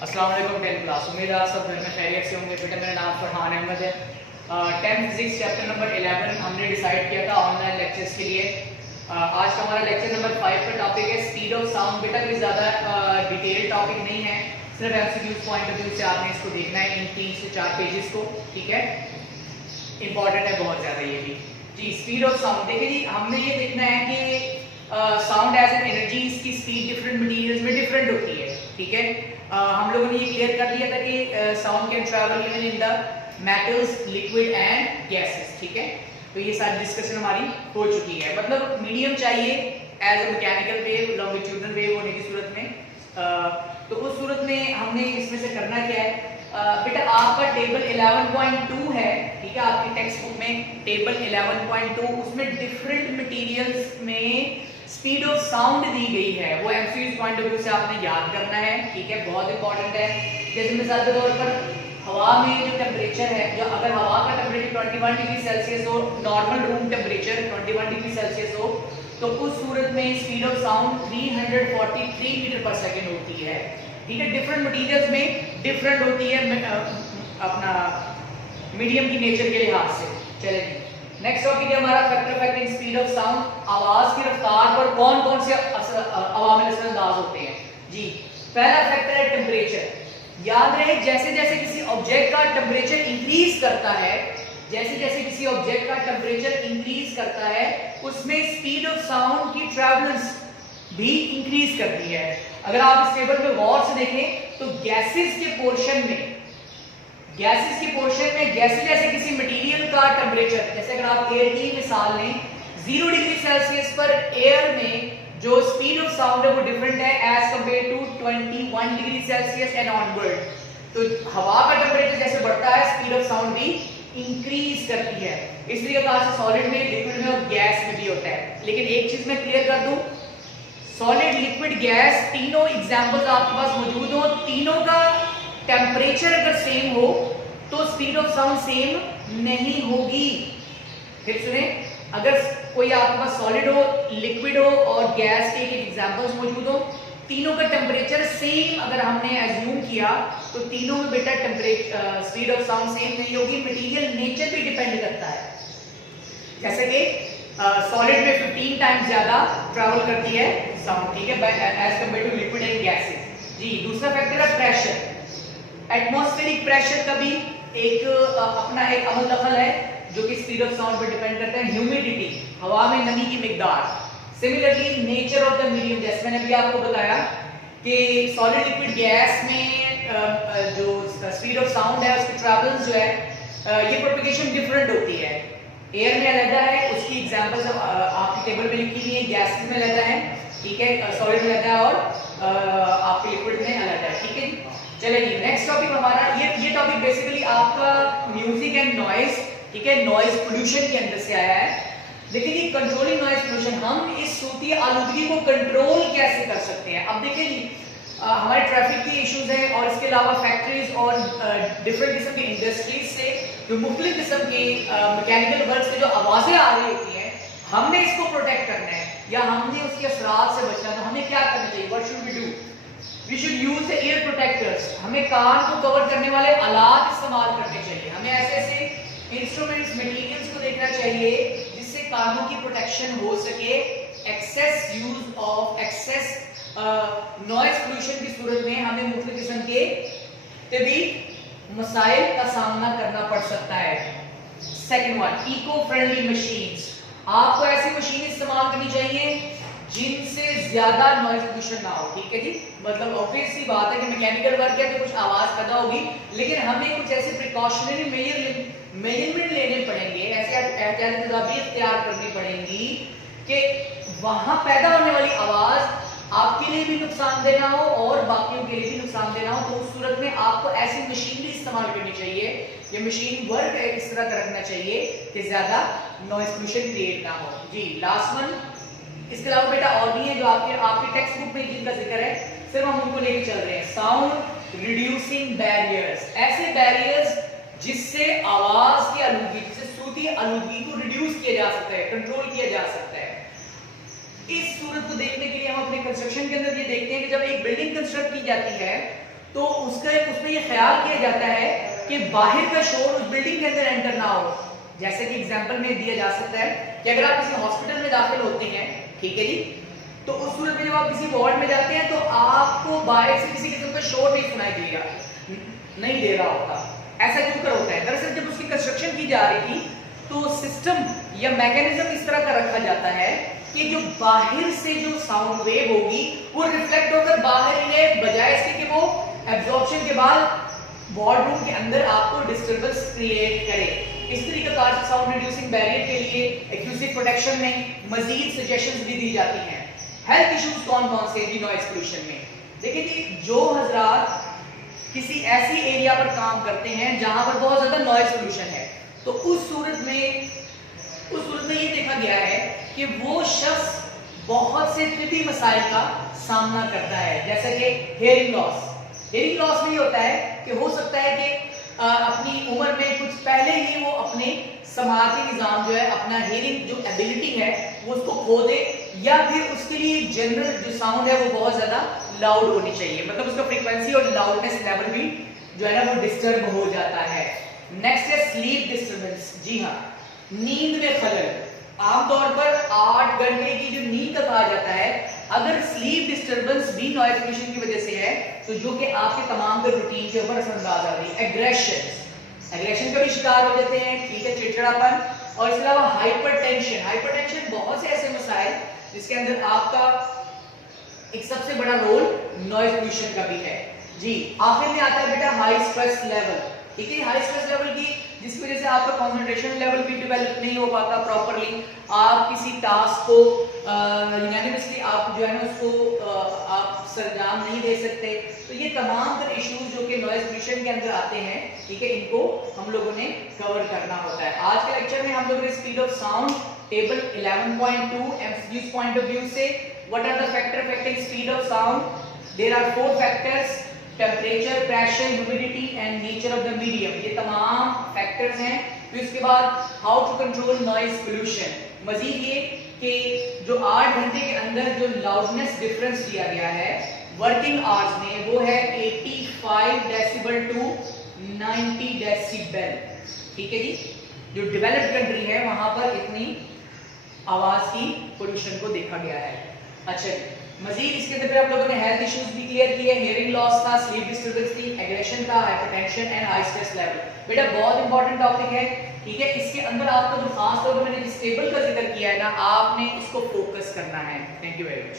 अस्सलाम वालेकुम 10th class. उम्मीद है आप सब घर में खैरियत से होंगे। बेटा मेरा नाम फरहान अहमद है। 10th फिजिक्स चैप्टर नंबर 11 हमने डिसाइड किया था ऑनलाइन लेक्चर्स के लिए। आज का हमारा लेक्चर नंबर 5 का टॉपिक है स्पीड ऑफ साउंड। बेटा कोई ज़्यादा डिटेल टॉपिक नहीं है, सिर्फ एमसीक्यूज पॉइंट ऑफ व्यू से आपने इसको देखना है, इन 3 से 4 पेजेस को। ठीक है, इंपॉर्टेंट है बहुत ज़्यादा ये भी जी। स्पीड ऑफ साउंड देखिए जी, हमने ये देखना है कि साउंड एज एन एनर्जी, इसकी स्पीड डिफरेंट मटीरियल्स में डिफरेंट होती है। ठीक है, हम लोगों ने ये क्लियर कर लिया था कि sound can travel even in the metals, liquid and gases. ठीक है, तो ये सारी डिस्कशन हमारी हो चुकी है। मतलब मीडियम चाहिए as a mechanical wave, longitudinal wave होने की सूरत में। तो उस सूरत में हमने इसमें से करना क्या है बेटा, आपका टेबल 11.2 है। ठीक है, आपकी टेक्स्ट बुक में टेबल 11.2, उसमें डिफरेंट मटेरियल्स में स्पीड ऑफ साउंड दी गई है। वो एमसीक्यूज पॉइंट ऑफ व्यू से आपने याद करना है। ठीक है, बहुत इंपॉर्टेंट है। जैसे मिसाल के तौर पर हवा में जो टेम्परेचर है, जो अगर हवा का टेम्परेचर 21 डिग्री सेल्सियस हो, normal room temperature 21 degree Celsius हो, तो उस सूरत में स्पीड ऑफ साउंड 343 मीटर पर सेकेंड होती है। ठीक है, डिफरेंट मटीरियल्स में डिफरेंट होती है अपना मीडियम की नेचर के लिहाज से। चलिए नेक्स्ट टॉपिक है हमारा factor of in speed of sound. आवाज की रफ्तार पर कौन कौन से अवामिल असरअंदाज होते हैं जी। पहला फैक्टर है टेम्परेचर। याद रहे, जैसे जैसे किसी ऑब्जेक्ट का टेम्परेचर इंक्रीज करता है, जैसे जैसे किसी ऑब्जेक्ट का टेम्परेचर इंक्रीज करता है, उसमें स्पीड ऑफ साउंड की ट्रैवलेंस भी इंक्रीज करती है। अगर आप इस टेबल में गौर से देखें तो गैसेस के पोर्शन में जैसे जैसे किसी मटेरियल का टेम्परेचर, जैसे अगर आप एयर की मिसाल लें, 0 डिग्री सेल्सियस पर एयर में जो स्पीड ऑफ साउंड है वो डिफरेंट है as compare to 21 degree Celsius and onward. तो हवा का टेम्परेचर जैसे बढ़ता है, स्पीड ऑफ साउंड भी इंक्रीज करती है। इस तरीके से सॉलिड में, लिक्विड में और गैस में भी होता है। लेकिन एक चीज मैं क्लियर कर दूं, सॉलिड, लिक्विड, गैस, तीनों एग्जांपल्स आपके पास मौजूद हो, तीनों का टेम्परेचर अगर सेम हो तो स्पीड ऑफ साउंड सेम नहीं होगी। फिर सुने, अगर कोई आपके पास सॉलिड हो, लिक्विड हो और गैस के एग्जांपल्स मौजूद हो, तीनों का टेम्परेचर सेम अगर हमने एज्यूम किया, तो तीनों में बेटा temperature speed of sound same नहीं होगी। मटेरियल नेचर पे डिपेंड करता है। जैसे कि सॉलिड में 15 टाइम्स ज्यादा ट्रैवल करती है साउंड, ठीक है, as compare to liquid and gases जी। दूसरा फैक्टर है प्रेशर। एटमॉस्फेरिक प्रेशर का भी एक अपना एक अमल दखल है जो कि स्पीड ऑफ साउंड पर डिपेंड करता है। ह्यूमिडिटी, हवा में नमी की मिकदार। Similarly nature of the medium, जैसे मैंने अभी आपको बताया कि सॉलिड, लिक्विड, गैस में जो स्पीड ऑफ साउंड है उसकी ट्रैवल्स जो है ये प्रोपेगेशन डिफरेंट होती है। एयर में अलग है, उसकी एग्जांपल्स आपकी टेबल पे लिखी हुई है। गैसेस में अलग है, ठीक है, सॉलिड में अलग है और आपके लिक्विड में अलग है। ठीक है, चलिए नेक्स्ट टॉपिक हमारा ये टॉपिक बेसिकली आपका म्यूजिक एंड नॉइज, ठीक है, नॉइज पोल्यूशन के अंदर से आया है। लेकिन ये कंट्रोलिंग नॉइज पोल्यूशन, हम इस सूती आलूदगी को कंट्रोल कैसे कर सकते हैं। अब देखिए जी, हमारे ट्रैफिक के इश्यूज हैं और इसके अलावा फैक्ट्रीज और डिफरेंट किस्म की इंडस्ट्रीज से जो मुख्तलिफ किस्म के मैकेनिकल वर्क से जो आवाजें आ रही होती हैं, हमने इसको प्रोटेक्ट करना है या हमने उसके असरात से बचना है, तो हमें क्या करना चाहिए? What should we do? We should use the ear protectors. हमें कान को कवर करने वाले आलात इस्तेमाल करने चाहिए। हमें ऐसे ऐसे इंस्ट्रूमेंट्स, मटेरियल्स को देखना चाहिए जिससे कानों की प्रोटेक्शन हो सके। Excess use of excess noise pollution की सूरत में हमें मुख्तलिफ किस्म के तभी मसाइल का सामना करना पड़ सकता है। Second one, eco friendly machines. आपको ऐसी मशीन इस्तेमाल करनी चाहिए जिनसे ज्यादा नॉइज पोल्यूशन ना हो। ठीक है जी, मतलब ऑब्वियस सी बात है कि मैकेनिकल वर्क है तो कुछ आवाज पैदा होगी, लेकिन हमें कुछ ऐसे प्रिकॉशनरी मेजरमेंट लेने पड़ेंगे, ऐसे एहतियाती तदाबीर इख्तियार करनी पड़ेंगी कि वहां पैदा होने वाली आवाज आपके लिए भी नुकसानदेह ना हो और बाकियों के लिए भी नुकसानदेह ना हो। तो उस सूरत में आपको ऐसी मशीनरी इस्तेमाल करनी चाहिए, ये मशीन वर्क इस तरह का रखना चाहिए कि ज्यादा नॉइज पोल्यूशन क्रिएट ना हो जी। लास्ट वन, इसके अलावा बेटा और भी है जो आपके टेक्स्ट बुक में जिनका जिक्र है, सिर्फ हम उनको लेके चल रहे हैं। साउंड रिड्यूसिंग बैरियर्स, ऐसे बैरियर्स जिससे आवाज की आलूदगी, जिससे सूती आलूदगी को रिड्यूस किया जा सकता है, कंट्रोल किया जा सकता है। इस सूरत को देखने के लिए हम अपने कंस्ट्रक्शन के अंदर ये देखते हैं कि जब एक बिल्डिंग कंस्ट्रक्ट की जाती है तो उसमें ये ख्याल किया जाता है कि बाहर का शोर उस बिल्डिंग के अंदर एंटर ना हो। जैसे कि एग्जांपल में दिया जा सकता है कि अगर आप किसी हॉस्पिटल में दाखिल होते हैं, ठीक है जी, तो उस सूरत में जब आप किसी वार्ड में जाते हैं तो आपको बाहर से किसी किस्म का शोर नहीं सुनाई देगा, नहीं दे रहा होता। ऐसा क्यों कर होता है? दरअसल जब उसकी कंस्ट्रक्शन की जा रही थी तो सिस्टम या मैकेनिज्म इस तरह का रखा जाता है कि जो बाहर से जो साउंड वेव होगी वो रिफ्लेक्ट होकर बाहर ही है, बजाय इसके कि वो एब्जॉर्प्शन के बाद वार्ड रूम के अंदर आपको डिस्टरबेंस क्रिएट करे। इस तरीके का साउंड रिड्यूसिंग बैरियर के लिए एक्यूस्टिक प्रोटेक्शन में मजीद सजेशंस भी दी जाती हैं। हेल्थ इश्यूज कौन कौन से भी नॉइज पोल्यूशन में? देखिए जी, जो हजरात किसी ऐसी एरिया पर काम करते हैं जहां पर बहुत ज्यादा नॉइज पोल्यूशन है, तो उस सूरत में ये देखा गया है कि वो शख्स बहुत से तिब्बी मसाइल का सामना करता है, जैसे कि हेयरिंग लॉस। हेयरिंग लॉस में ये होता है कि हो सकता है कि अपनी उम्र में कुछ पहले ही वो अपने समाती निजाम जो है, अपना हेयरिंग जो एबिलिटी है वो उसको खो दे, या फिर उसके लिए जनरल जो साउंड है वो बहुत ज्यादा लाउड होनी चाहिए, मतलब उसका फ्रीक्वेंसी और लाउडनेस लेवल भी जो है ना वो डिस्टर्ब हो जाता है। नेक्स्ट है स्लीप डिस्टर्बेंस। जी हाँ, नींद में खलल। आमतौर पर 8 घंटे की जो नींद का कहा जाता है, अगर स्लीप डिस्टर्बेंस भी नॉइज पोल्यूशन की वजह से है तो जो कि आपके तमाम के रूटीन के ऊपर असरअंदाज आ रही है। एग्रेशन का भी शिकार हो जाते हैं, ठीक है, चिड़चिड़ापन, और इसके अलावा हाइपरटेंशन बहुत से ऐसे मसाइल जिसके अंदर आपका एक सबसे बड़ा रोल नॉइज पोल्यूशन का भी है। जी, आखिर में आता है बेटा हाई स्ट्रेस लेवल। ठीक है, हाई स्ट्रेस लेवल की जिसकी वजह से आपका कंसंट्रेशन लेवल भी डेवलप नहीं हो पाता प्रॉपर्ली, आप किसी टास्क को यूनानिमसली आप जो है ना उसको आप सरंजाम नहीं दे सकते। तो ये तमाम तर इश्यूज जो कि नॉइज पोल्यूशन के अंदर आते हैं, ठीक है, इनको हम लोगों ने कवर करना होता है। आज के लेक्चर में हम लोगों ने speed of sound table 11.2 MCQs point of view से what are the factor affecting speed of sound, there are 4 factors, temperature, pressure, humidity and nature of the medium, ये तमाम फैक्टर्स हैं। फिर उसके बाद how to control noise pollution. मजीद ये कि जो 8 घंटे के अंदर जो लाउडनेस डिफरेंस दिया गया है वर्किंग आवर्स में वो है 85 डेसिबल टू 90 डेसिबल। ठीक है जी, जो डेवलप्ड कंट्री है वहां पर इतनी आवाज की पोल्यूशन को देखा गया है। अच्छा, मजीद इसके अंदर आप लोगों ने हेल्थ इश्यूज भी क्लियर किए, हियरिंग लॉस था, स्लीप डिस्टर्बेंस थी, एग्रेशन था, hypertension and high stress level. बेटा बहुत इंपॉर्टेंट टॉपिक है, ठीक है, इसके अंदर आपको जो खास तौर पर मैंने जिस टेबल का जिक्र किया है ना, आपने इसको फोकस करना है। Thank you very much.